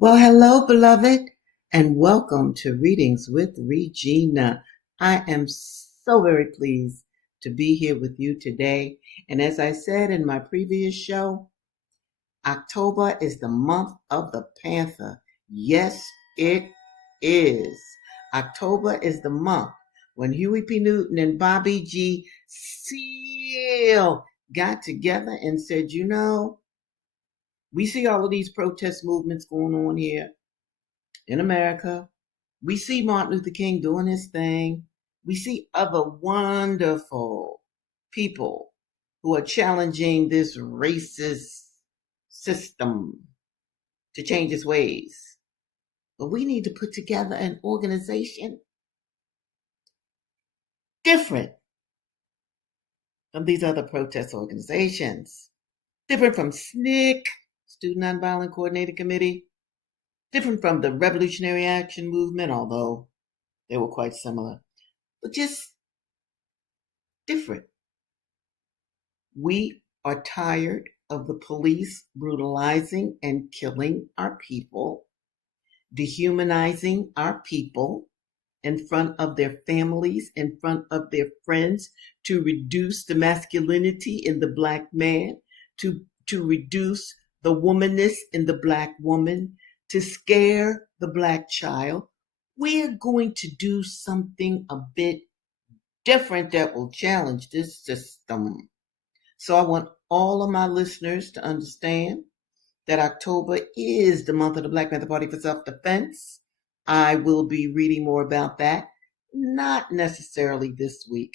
Well, hello, beloved, and welcome to Readings with Regina. I am so very pleased to be here with you today. And as I said in my previous show, October is the month of the Panther. Yes, it is. October is the month when Huey P. Newton and Bobby G. Seale got together and said, we see all of these protest movements going on here in America. We see Martin Luther King doing his thing. We see other wonderful people who are challenging this racist system to change its ways. But we need to put together an organization different from these other protest organizations, different from SNCC, Student Nonviolent Coordinating Committee, different from the Revolutionary Action Movement, although they were quite similar, but just different. We are tired of the police brutalizing and killing our people, dehumanizing our people in front of their families, in front of their friends, to reduce the masculinity in the Black man, to reduce the womanness in the Black woman, to scare the Black child. We're going to do something a bit different that will challenge this system. So I want all of my listeners to understand that October is the month of the Black Panther Party for Self-Defense. I will be reading more about that, not necessarily this week,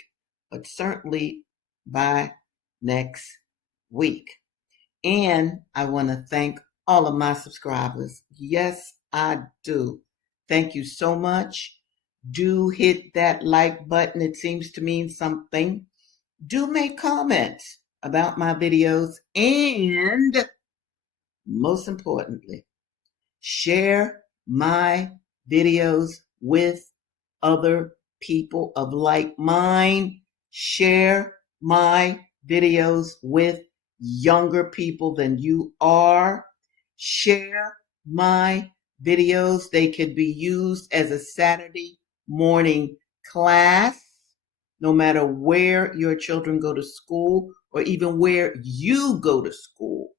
but certainly by next week. And I want to thank all of my subscribers. Yes, I do. Thank you so much. Do hit that like button. It seems to mean something. Do make comments about my videos, and most importantly, share my videos with other people of like mind. Share my videos with younger people than you are. Share my videos. They could be used as a Saturday morning class, no matter where your children go to school or even where you go to school.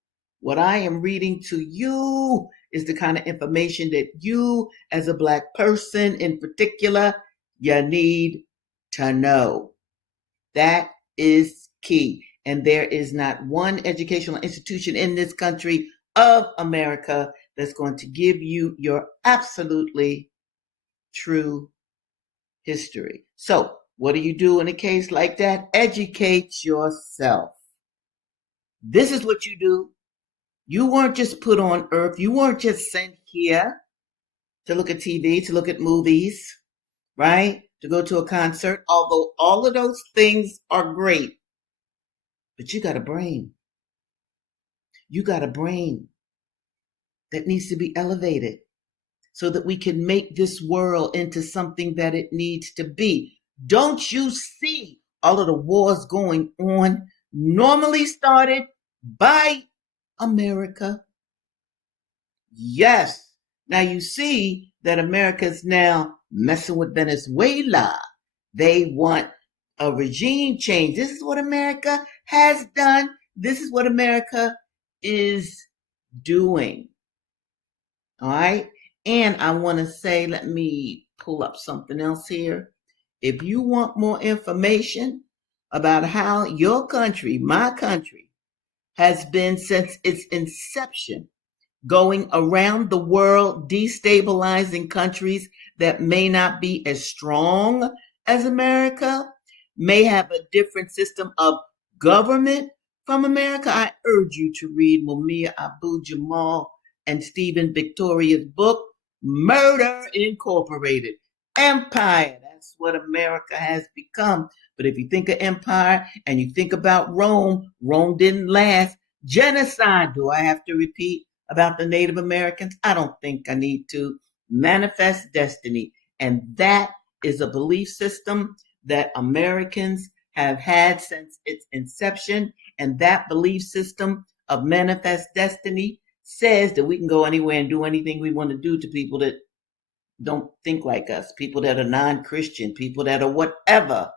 What I am reading to you is the kind of information that you, as a Black person in particular, you need to know. That is key. And there is not one educational institution in this country of America that's going to give you your absolutely true history. So, what do you do in a case like that? Educate yourself. This is what you do. You weren't just put on earth. You weren't just sent here to look at TV, to look at movies, right? To go to a concert, although all of those things are great. But you got a brain. You got a brain that needs to be elevated so that we can make this world into something that it needs to be. Don't you see all of the wars going on normally started by America? Yes. Now you see that America's now messing with Venezuela. They want a regime change. This is what America has done. This is what America is doing. All right. And I want to say, let me pull up something else here. If you want more information about how your country, my country, has been since its inception, going around the world, destabilizing countries that may not be as strong as America, may have a different system of government from America, I urge you to read Mumia Abu-Jamal and Stephen Victoria's book, Murder Incorporated. Empire, that's what America has become. But if you think of empire and you think about Rome, Rome didn't last. Genocide, do I have to repeat about the Native Americans? I don't think I need to. Manifest destiny. And that is a belief system that Americans have had since its inception. And that belief system of manifest destiny says that we can go anywhere and do anything we want to do to people that don't think like us, people that are non-Christian, people that are whatever,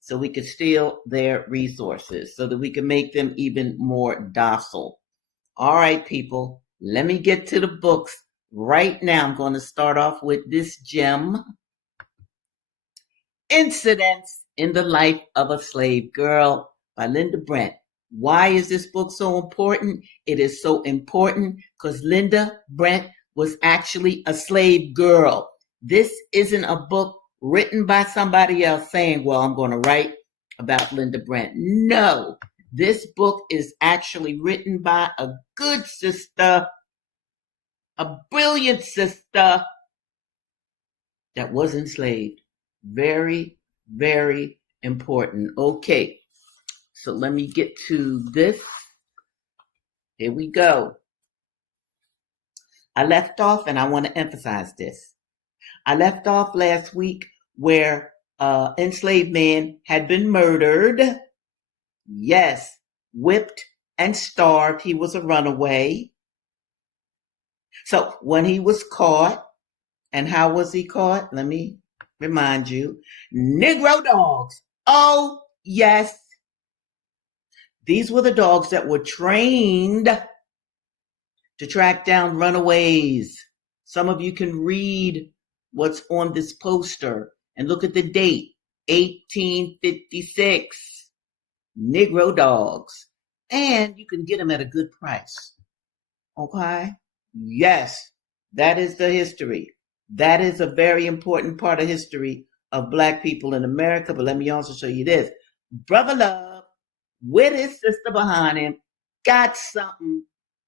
so we can steal their resources, so that we can make them even more docile. All right, people, let me get to the books right now. I'm going to start off with this gem, Incidents in the Life of a Slave Girl by Linda Brent. Why is this book so important? It is so important because Linda Brent was actually a slave girl. This isn't a book written by somebody else saying, well, I'm going to write about Linda Brent. No, this book is actually written by a good sister, a brilliant sister that was enslaved. Very, very important. Okay, so let me get to this. Here we go. I left off, and I want to emphasize this. I left off last week where an enslaved man had been murdered. Yes, whipped and starved. He was a runaway. So when he was caught, and how was he caught? Let me remind you. Negro dogs. Oh, yes. These were the dogs that were trained to track down runaways. Some of you can read what's on this poster and look at the date, 1856. Negro dogs. And you can get them at a good price. Okay? Yes, that is the history. That is a very important part of history of Black people in America. But let me also show you this. Brother Love, with his sister behind him, got something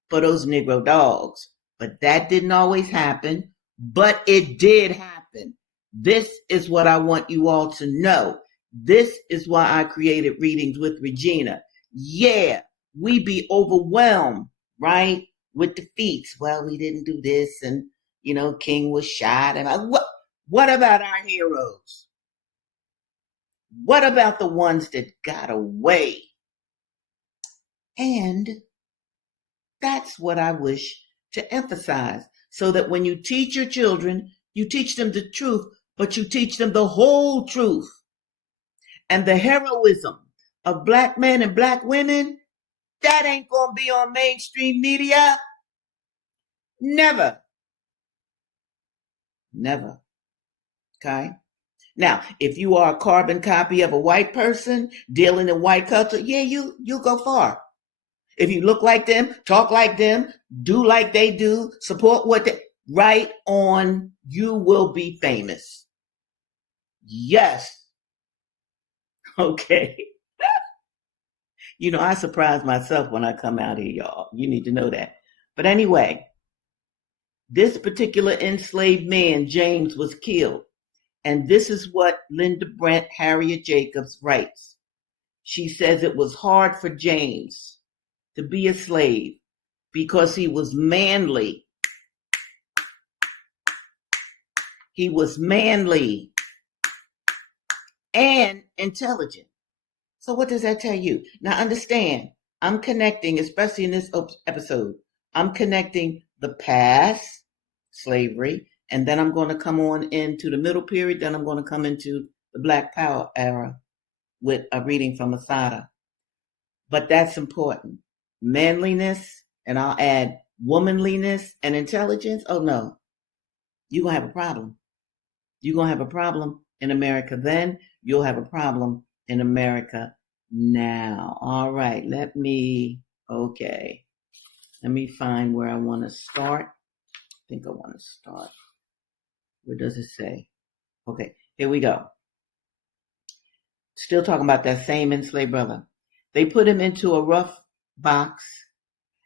for those Negro dogs. But that didn't always happen. But it did happen. This is what I want you all to know. This is why I created Readings with Regina. Yeah, we be overwhelmed, right, with defeats. Well, we didn't do this, and, King was shot. And what about our heroes? What about the ones that got away? And that's what I wish to emphasize, so that when you teach your children, you teach them the truth, but you teach them the whole truth. And the heroism of Black men and Black women, that ain't going to be on mainstream media. Never. Never. Okay? Now, if you are a carbon copy of a white person dealing in white culture, yeah, you'll go far. If you look like them, talk like them, do like they do, support what they, right on, you will be famous. Yes. Okay. I surprise myself when I come out here, y'all. You need to know that. But anyway, this particular enslaved man, James, was killed. And this is what Linda Brent, Harriet Jacobs writes. She says it was hard for James to be a slave because he was manly. He was manly and intelligent. So what does that tell you? Now understand, I'm connecting, especially in this episode, I'm connecting the past, slavery, and then I'm going to come on into the middle period, then I'm going to come into the Black Power era with a reading from Assata. But that's important. Manliness, and I'll add womanliness and intelligence. Oh no, you're going to have a problem. You're going to have a problem in America then. You'll have a problem in America now. All right, let me find where I want to start. I think I want to start. Where does it say? Okay, here we go. Still talking about that same enslaved brother. They put him into a rough box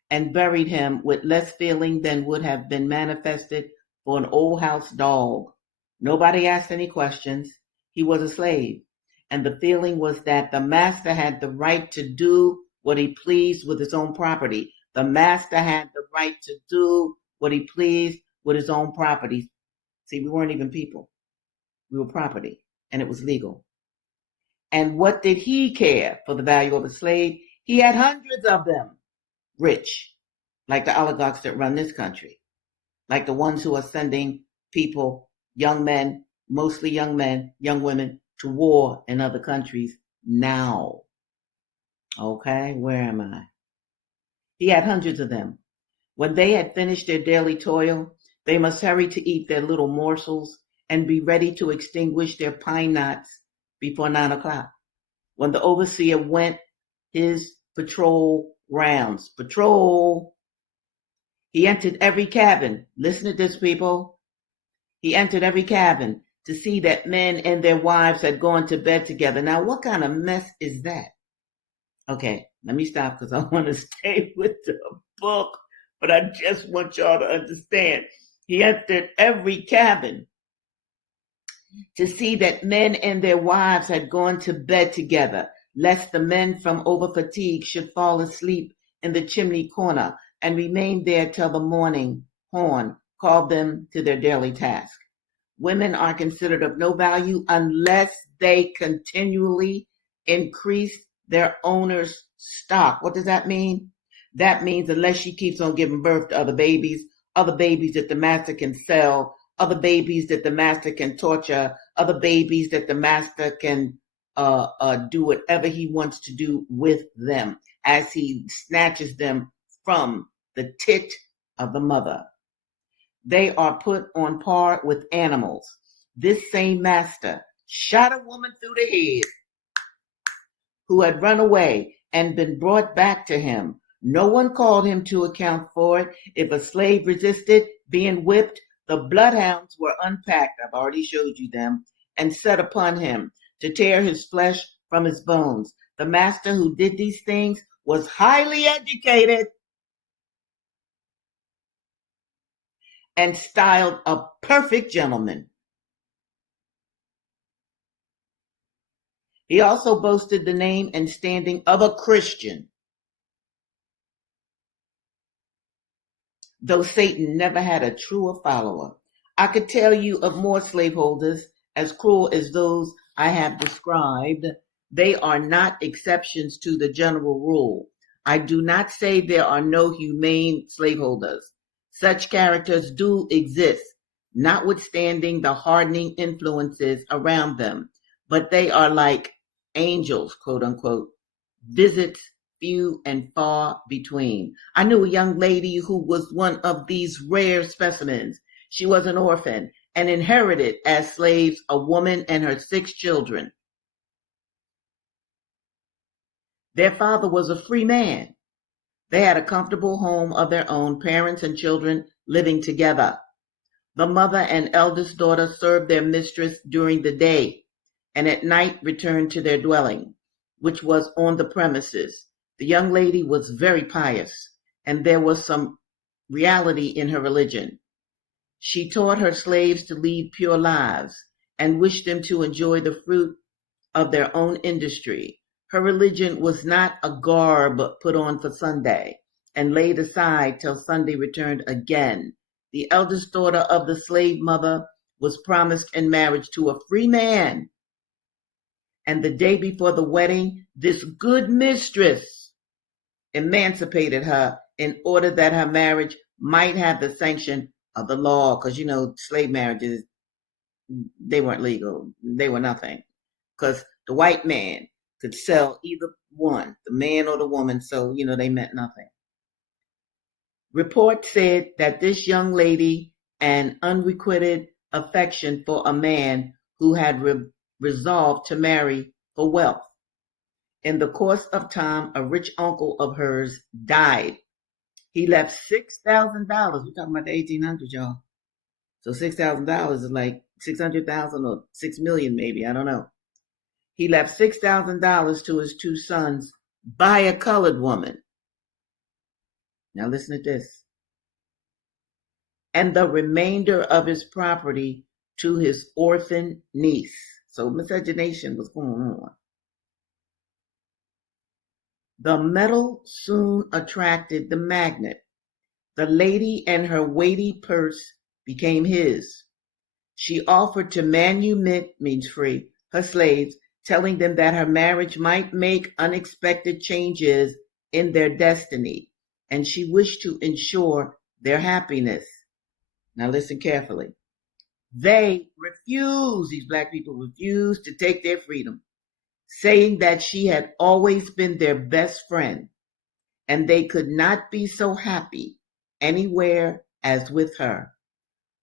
and buried him with less feeling than would have been manifested for an old house dog. Nobody asked any questions. He was a slave. And the feeling was that the master had the right to do what he pleased with his own property. The master had the right to do what he pleased with his own property. See, we weren't even people. We were property, and it was legal. And what did he care for the value of a slave? He had hundreds of them. Rich. like the oligarchs that run this country, like the ones who are sending people, young men, mostly young men, young women, to war in other countries now. Okay, where am I? He had hundreds of them. When they had finished their daily toil, they must hurry to eat their little morsels and be ready to extinguish their pine knots before 9 o'clock. When the overseer went his patrol rounds, he entered every cabin. Listen to this, people. He entered every cabin to see that men and their wives had gone to bed together. Now, what kind of mess is that? Okay, let me stop because I want to stay with the book, but I just want y'all to understand. He entered every cabin to see that men and their wives had gone to bed together, lest the men from over-fatigue should fall asleep in the chimney corner and remain there till the morning horn called them to their daily task. Women are considered of no value unless they continually increase their owner's stock. What does that mean? That means unless she keeps on giving birth to other babies that the master can sell, other babies that the master can torture, other babies that the master can do whatever he wants to do with them as he snatches them from the tit of the mother. They are put on par with animals. This same master shot a woman through the head who had run away and been brought back to him. No one called him to account for it. If a slave resisted being whipped, the bloodhounds were unpacked, I've already showed you them, and set upon him to tear his flesh from his bones. The master who did these things was highly educated and styled a perfect gentleman. He also boasted the name and standing of a Christian, though Satan never had a truer follower. I could tell you of more slaveholders as cruel as those I have described. They are not exceptions to the general rule. I do not say there are no humane slaveholders. Such characters do exist, notwithstanding the hardening influences around them, but they are like angels, quote unquote, visits few and far between. I knew a young lady who was one of these rare specimens. She was an orphan and inherited as slaves a woman and her 6 children. Their father was a free man. They had a comfortable home of their own, parents and children living together. The mother and eldest daughter served their mistress during the day and at night returned to their dwelling, which was on the premises. The young lady was very pious, and there was some reality in her religion. She taught her slaves to lead pure lives and wished them to enjoy the fruit of their own industry. Her religion was not a garb put on for Sunday and laid aside till Sunday returned again. The eldest daughter of the slave mother was promised in marriage to a free man. And the day before the wedding, this good mistress emancipated her in order that her marriage might have the sanction of the law. Because, slave marriages, they weren't legal. They were nothing. Because the white man could sell either one, the man or the woman, so, they meant nothing. Report said that this young lady an unrequited affection for a man who had resolved to marry for wealth. In the course of time, a rich uncle of hers died. He left $6,000. We're talking about the 1800s, y'all. So $6,000 is like 600,000 or 6 million, maybe. I don't know. He left $6,000 to his 2 sons by a colored woman. Now listen to this. And the remainder of his property to his orphan niece. So miscegenation was going on. The metal soon attracted the magnet. The lady and her weighty purse became his. She offered to manumit, means free, her slaves, telling them that her marriage might make unexpected changes in their destiny. and she wished to ensure their happiness. Now listen carefully. They refused, these black people refused to take their freedom, saying that she had always been their best friend and they could not be so happy anywhere as with her.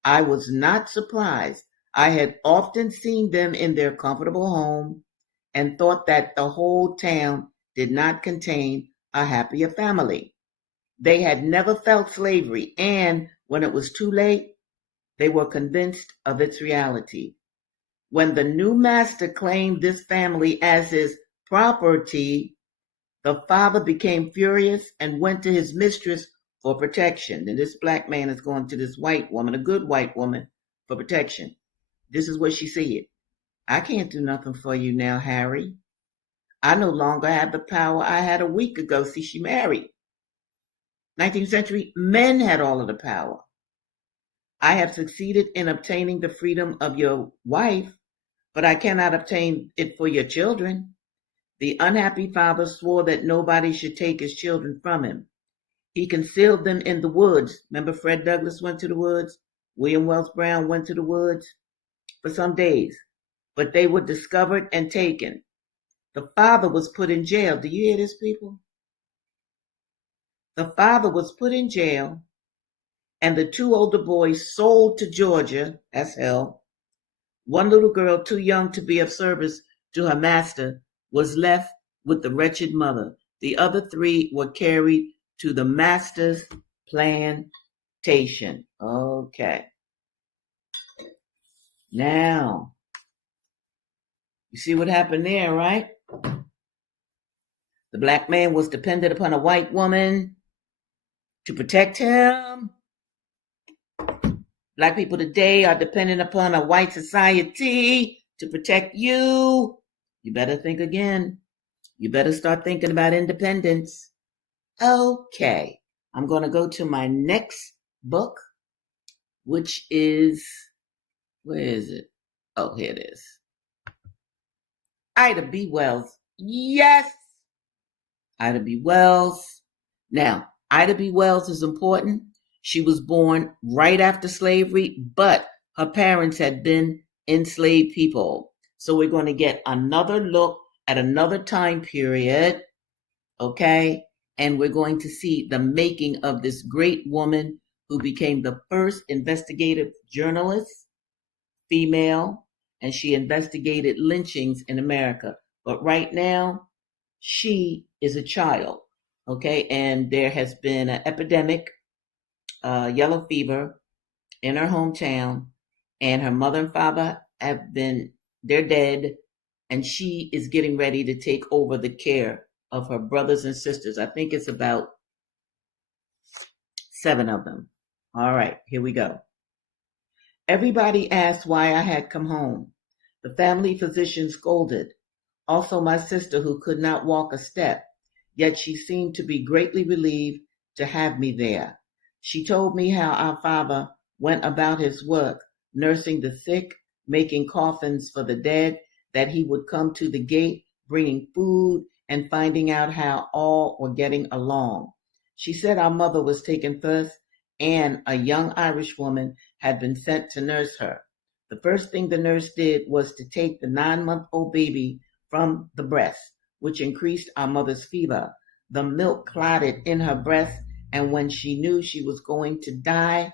I was not surprised. I had often seen them in their comfortable home and thought that the whole town did not contain a happier family. They had never felt slavery, and when it was too late, they were convinced of its reality. When the new master claimed this family as his property, the father became furious and went to his mistress for protection. And this black man is going to this white woman, a good white woman, for protection. This is what she said. I can't do nothing for you now, Harry. I no longer have the power I had a week ago. See, she married. 19th century, men had all of the power. I have succeeded in obtaining the freedom of your wife, but I cannot obtain it for your children. The unhappy father swore that nobody should take his children from him. He concealed them in the woods. Remember Fred Douglass went to the woods? William Wells Brown went to the woods for some days, but they were discovered and taken. The father was put in jail. Do you hear this, people? The father was put in jail, and the two older boys sold to Georgia, that's hell. One little girl, too young to be of service to her master, was left with the wretched mother. The other three were carried to the master's plantation. Okay. Now, you see what happened there, right? The black man was dependent upon a white woman to protect him. Black people today are dependent upon a white society to protect you. You better think again. You better start thinking about independence. Okay, I'm going to go to my next book, which is, where is it? Oh, here it is. Ida B. Wells. Yes, Ida B. Wells. Now, Ida B. Wells is important. She was born right after slavery, but her parents had been enslaved people. So we're going to get another look at another time period, okay? And we're going to see the making of this great woman who became the first investigative journalist, female, and she investigated lynchings in America. But right now, she is a child, okay? And there has been an epidemic, yellow fever, in her hometown, and her mother and father they're dead, and she is getting ready to take over the care of her brothers and sisters. I think it's about 7 of them. All right, here we go. Everybody asked why I had come home. The family physician scolded. Also my sister, who could not walk a step, yet she seemed to be greatly relieved to have me there. She told me how our father went about his work, nursing the sick, making coffins for the dead, that he would come to the gate, bringing food, and finding out how all were getting along. She said our mother was taken first, and a young Irish woman had been sent to nurse her. The first thing the nurse did was to take the 9-month-old baby from the breast, which increased our mother's fever. The milk clotted in her breast, and when she knew she was going to die,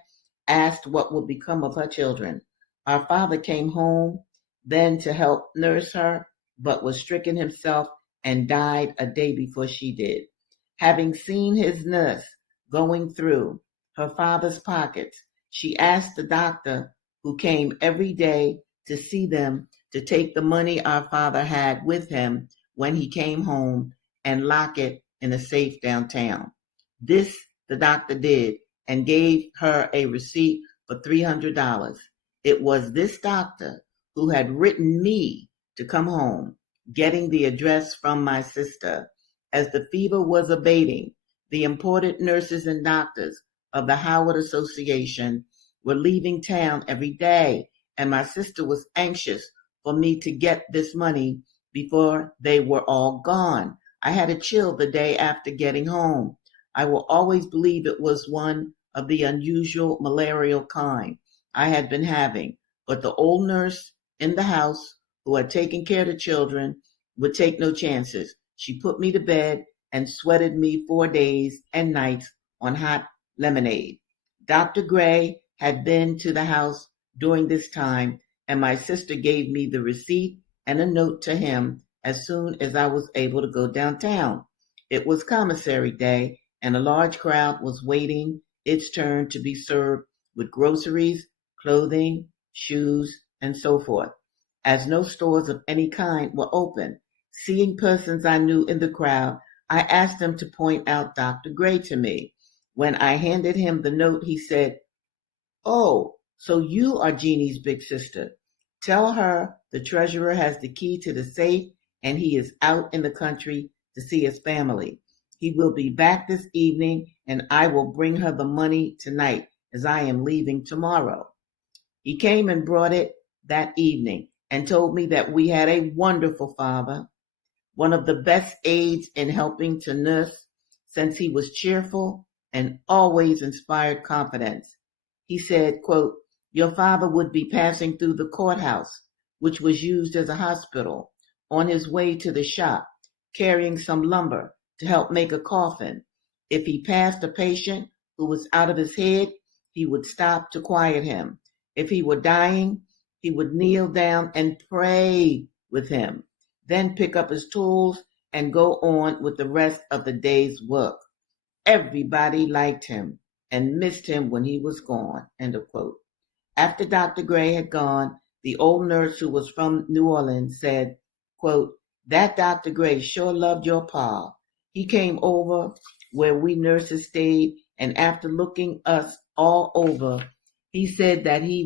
asked what would become of her children. Our father came home then to help nurse her, but was stricken himself and died a day before she did. Having seen his nurse going through her father's pockets, she asked the doctor, who came every day to see them, to take the money our father had with him when he came home and lock it in a safe downtown. This the doctor did and gave her a receipt for $300. It was this doctor who had written me to come home, getting the address from my sister. As the fever was abating, the imported nurses and doctors of the Howard Association were leaving town every day, and my sister was anxious for me to get this money before they were all gone. I had a chill the day after getting home. I will always believe it was one of the unusual malarial kind I had been having, but the old nurse in the house who had taken care of the children would take no chances. She put me to bed and sweated me 4 days and nights on hot lemonade. Dr. Gray had been to the house during this time, and my sister gave me the receipt and a note to him as soon as I was able to go downtown. It was commissary day, and a large crowd was waiting its turn to be served with groceries, clothing, shoes, and so forth. As no stores of any kind were open, seeing persons I knew in the crowd, I asked them to point out Dr. Gray to me. When I handed him the note, he said, "Oh, so you are Jeannie's big sister. Tell her the treasurer has the key to the safe and he is out in the country to see his family. He will be back this evening and I will bring her the money tonight as I am leaving tomorrow." He came and brought it that evening and told me that we had a wonderful father, one of the best aides in helping to nurse, since he was cheerful and always inspired confidence. He said, quote, "Your father would be passing through the courthouse, which was used as a hospital, on his way to the shop, carrying some lumber to help make a coffin. If he passed a patient who was out of his head, he would stop to quiet him. If he were dying, he would kneel down and pray with him, then pick up his tools and go on with the rest of the day's work. Everybody liked him and missed him when he was gone." End of quote. After Dr. Gray had gone, the old nurse who was from New Orleans said, quote, "That Dr. Gray sure loved your pa. He came over where we nurses stayed, and after looking us all over, he said that he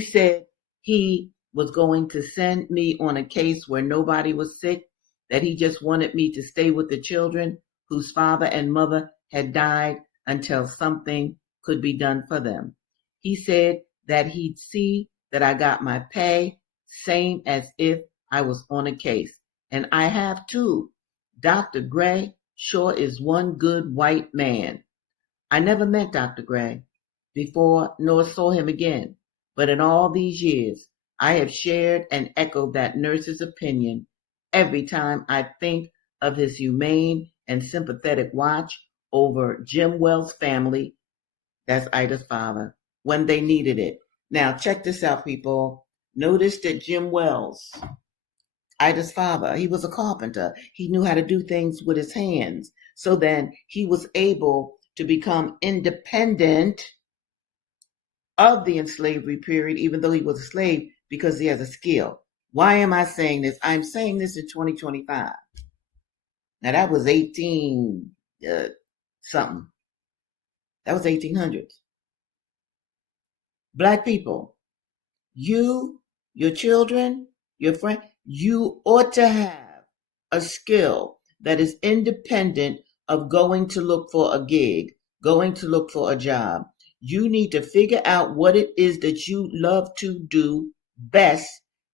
said he was going to send me on a case where nobody was sick, that he just wanted me to stay with the children whose father and mother had died until something could be done for them. He said that he'd see that I got my pay, same as if I was on a case. And I have too. Dr. Gray sure is one good white man." I never met Dr. Gray before nor saw him again, but in all these years, I have shared and echoed that nurse's opinion every time I think of his humane and sympathetic watch over Jim Wells' family, that's Ida's father, when they needed it. Now, check this out, people. Notice that Jim Wells, Ida's father, he was a carpenter. He knew how to do things with his hands. So then he was able to become independent of the enslaved period, even though he was a slave, because he has a skill. Why am I saying this? I'm saying this in 2025. Now that was 18 something. That was 1800s. Black people, you, your children, your friend, you ought to have a skill that is independent of going to look for a gig, going to look for a job. You need to figure out what it is that you love to do best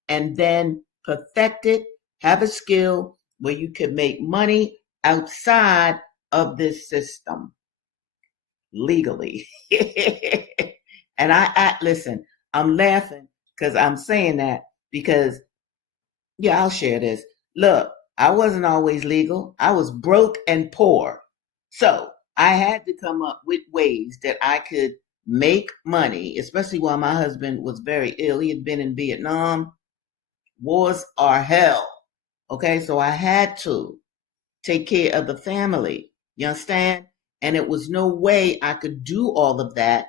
and then perfect it, have a skill where you can make money outside of this system legally. And I listen, I'm laughing because I'm saying that because, yeah, I'll share this. Look, I wasn't always legal. I was broke and poor. So I had to come up with ways that I could make money, especially while my husband was very ill. He had been in Vietnam. Wars are hell. Okay, so I had to take care of the family. You understand? And it was no way I could do all of that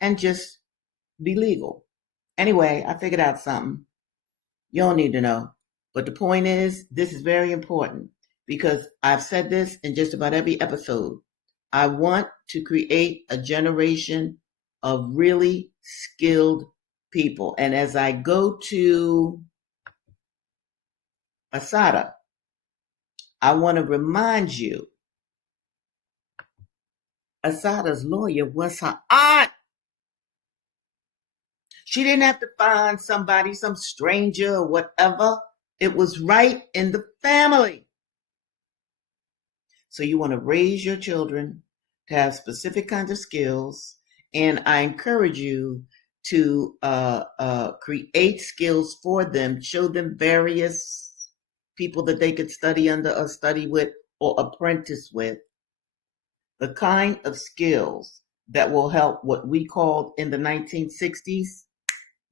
and just be legal. Anyway, I figured out something. You don't need to know. But the point is, this is very important because I've said this in just about every episode. I want to create a generation of really skilled people. And as I go to Assata, I want to remind you, Assata's lawyer was her aunt. She didn't have to find somebody, some stranger or whatever. It was right in the family. So you want to raise your children to have specific kinds of skills. And I encourage you to create skills for them, show them various people that they could study under or study with or apprentice with, the kind of skills that will help what we called in the 1960s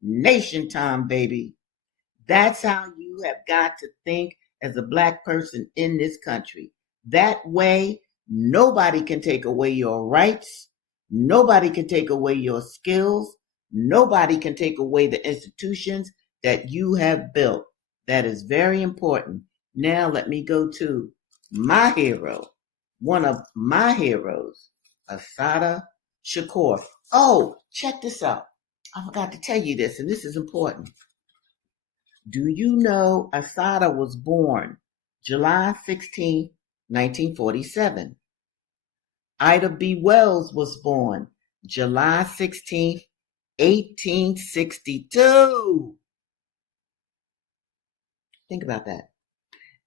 nation time, baby. That's how you have got to think as a black person in this country. That way, nobody can take away your rights. Nobody can take away your skills. Nobody can take away the institutions that you have built. That is very important. Now, let me go to my hero, one of my heroes, Assata Shakur. Oh, check this out. I forgot to tell you this, and this is important. Do you know Assata was born July 16, 1947? Ida B. Wells was born July 16, 1862. Think about that.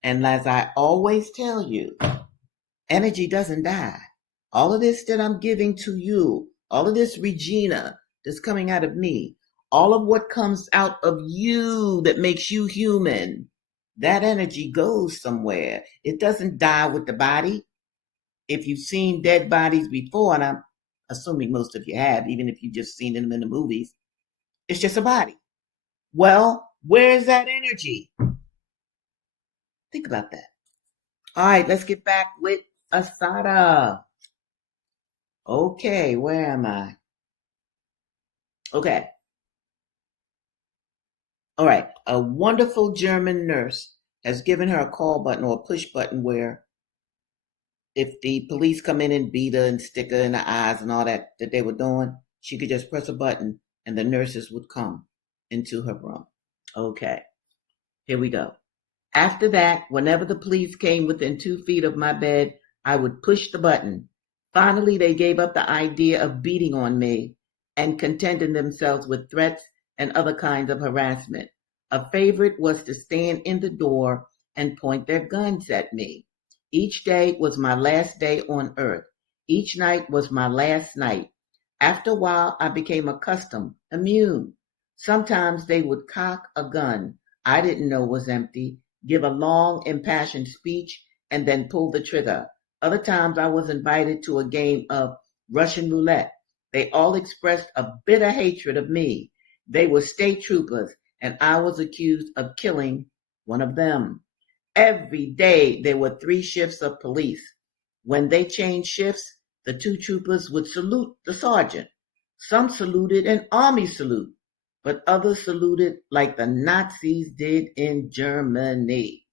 And as I always tell you, energy doesn't die. All of this that I'm giving to you, all of this Regina that's coming out of me, all of what comes out of you that makes you human, that energy goes somewhere. It doesn't die with the body. If you've seen dead bodies before, and I'm assuming most of you have, even if you've just seen them in the movies, it's just a body. Well, where's that energy? Think about that. All right, let's get back with Assata. Okay, where am I? Okay. All right. A wonderful German nurse has given her a call button or a push button where if the police come in and beat her and stick her in the eyes and all that they were doing, she could just press a button and the nurses would come into her room. Okay. Here we go. After that, whenever the police came within 2 feet of my bed, I would push the button. Finally, they gave up the idea of beating on me and contented themselves with threats and other kinds of harassment. A favorite was to stand in the door and point their guns at me. Each day was my last day on earth. Each night was my last night. After a while, I became accustomed, immune. Sometimes they would cock a gun I didn't know was empty, give a long, impassioned speech, and then pull the trigger. Other times I was invited to a game of Russian roulette. They all expressed a bitter hatred of me. They were state troopers, and I was accused of killing one of them. Every day there were 3 shifts of police. When they changed shifts, the 2 troopers would salute the sergeant. Some saluted an army salute, but others saluted like the Nazis did in Germany.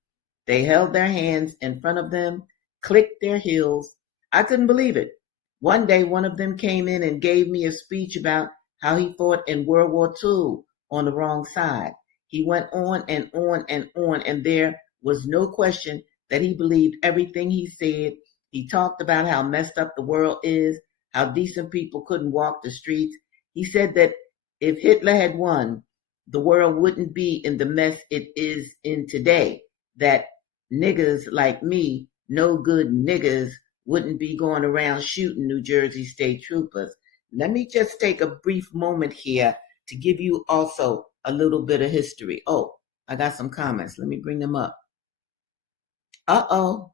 They held their hands in front of them, clicked their heels. I couldn't believe it. One day, one of them came in and gave me a speech about how he fought in World War II on the wrong side. He went on and on and on, and there was no question that he believed everything he said. He talked about how messed up the world is, how decent people couldn't walk the streets. He said that if Hitler had won, the world wouldn't be in the mess it is in today, that niggers like me, no good niggers, wouldn't be going around shooting New Jersey state troopers. Let me just take a brief moment here to give you also a little bit of history. Oh, I got some comments. Let me bring them up. Uh-oh.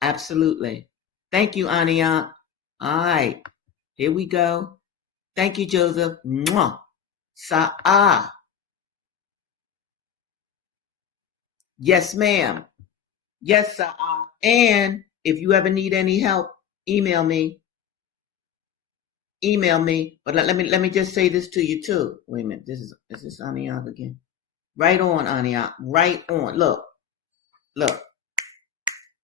Absolutely. Thank you, Aniya. All right. Here we go. Thank you, Joseph. Mwah. Sa'a. Yes, ma'am. Yes, Sa'a. And if you ever need any help, email me. Email me. But let me just say this to you too. Wait a minute. Is this Aniya again? Right on, Aniya. Right on. Look.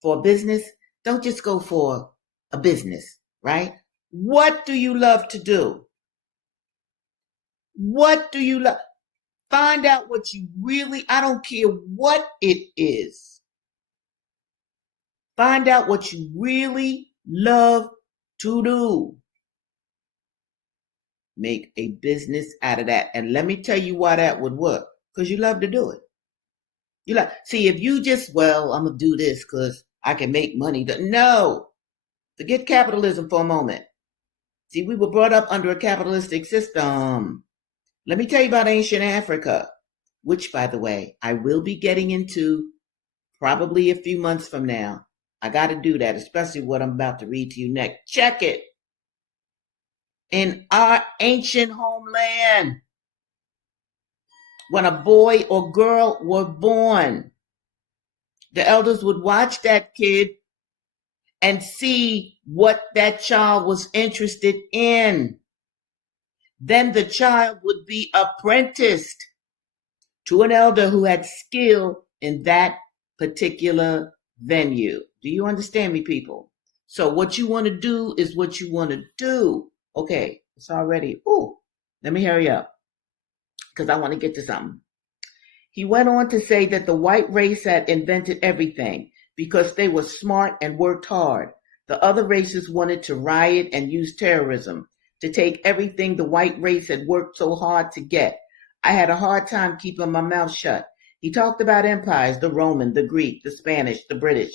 For a business, don't just go for a business, right? What do you love to do? What do you love? Find out what you really, I don't care what it is. Find out what you really love to do. Make a business out of that. And let me tell you why that would work. Because you love to do it. See, if you just, well, I'm going to do this because I can make money. No, forget capitalism for a moment. See, we were brought up under a capitalistic system. Let me tell you about ancient Africa, which, by the way, I will be getting into probably a few months from now. I got to do that, especially what I'm about to read to you next. Check it. In our ancient homeland, when a boy or girl were born, the elders would watch that kid and see what that child was interested in. Then the child would be apprenticed to an elder who had skill in that particular venue. Do you understand me, people? So what you want to do is what you want to do. Okay, it's already, let me hurry up because I want to get to something. He went on to say that the white race had invented everything because they were smart and worked hard. The other races wanted to riot and use terrorism to take everything the white race had worked so hard to get. I had a hard time keeping my mouth shut. He talked about empires, the Roman, the Greek, the Spanish, the British.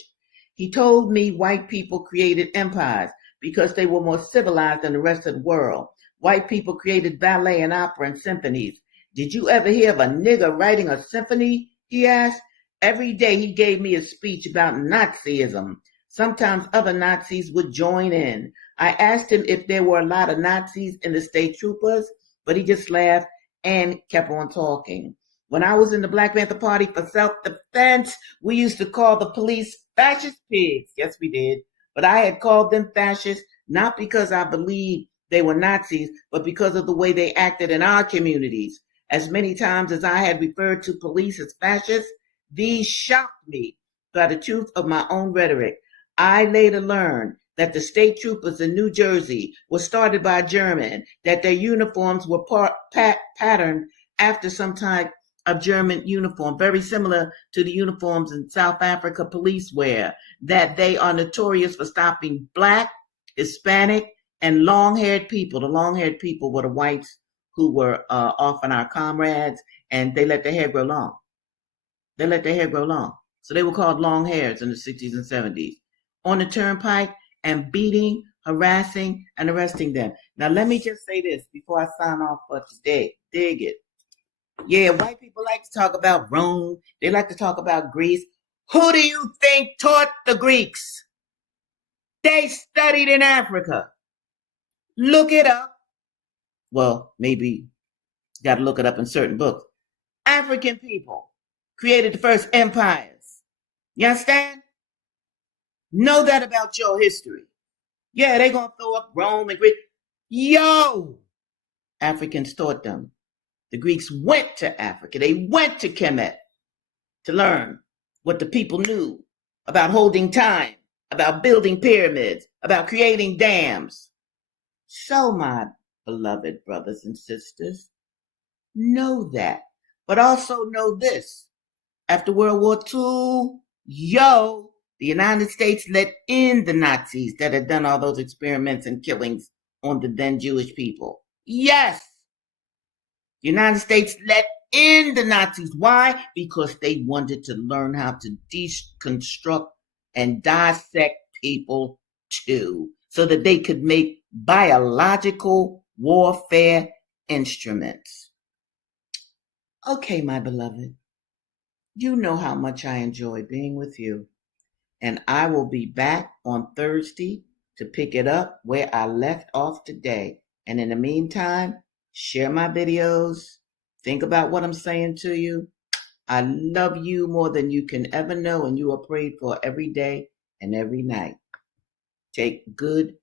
He told me white people created empires because they were more civilized than the rest of the world. White people created ballet and opera and symphonies. Did you ever hear of a nigger writing a symphony? He asked. Every day he gave me a speech about Nazism. Sometimes other Nazis would join in. I asked him if there were a lot of Nazis in the state troopers, but he just laughed and kept on talking. When I was in the Black Panther Party for self-defense, we used to call the police fascist pigs. Yes, we did. But I had called them fascists not because I believed they were Nazis, but because of the way they acted in our communities. As many times as I had referred to police as fascists, these shocked me by the truth of my own rhetoric. I later learned that the state troopers in New Jersey were started by a German, that their uniforms were patterned after some type of German uniform, very similar to the uniforms in South Africa police wear, that they are notorious for stopping Black, Hispanic, and long-haired people. The long-haired people were the whites who were often our comrades, and they let their hair grow long. They let their hair grow long. So they were called long hairs in the 60s and 70s. On the turnpike and beating, harassing, and arresting them. Now, let me just say this before I sign off for today. Dig it. Yeah, white people like to talk about Rome. They like to talk about Greece. Who do you think taught the Greeks? They studied in Africa. Look it up. Well, maybe you got to look it up in certain books. African people created the first empires. You understand? Know that about your history. Yeah, they're going to throw up Rome and Greece. Yo! Africans taught them. The Greeks went to Africa. They went to Kemet to learn what the people knew about holding time, about building pyramids, about creating dams. So, my beloved brothers and sisters, know that. But also know this. After World War II, the United States let in the Nazis that had done all those experiments and killings on the then Jewish people. Yes, the United States let in the Nazis. Why? Because they wanted to learn how to deconstruct and dissect people too, so that they could make biological warfare instruments. Okay, my beloved, you know how much I enjoy being with you. And I will be back on Thursday to pick it up where I left off today. And in the meantime, share my videos. Think about what I'm saying to you. I love you more than you can ever know, and you are prayed for every day and every night. Take good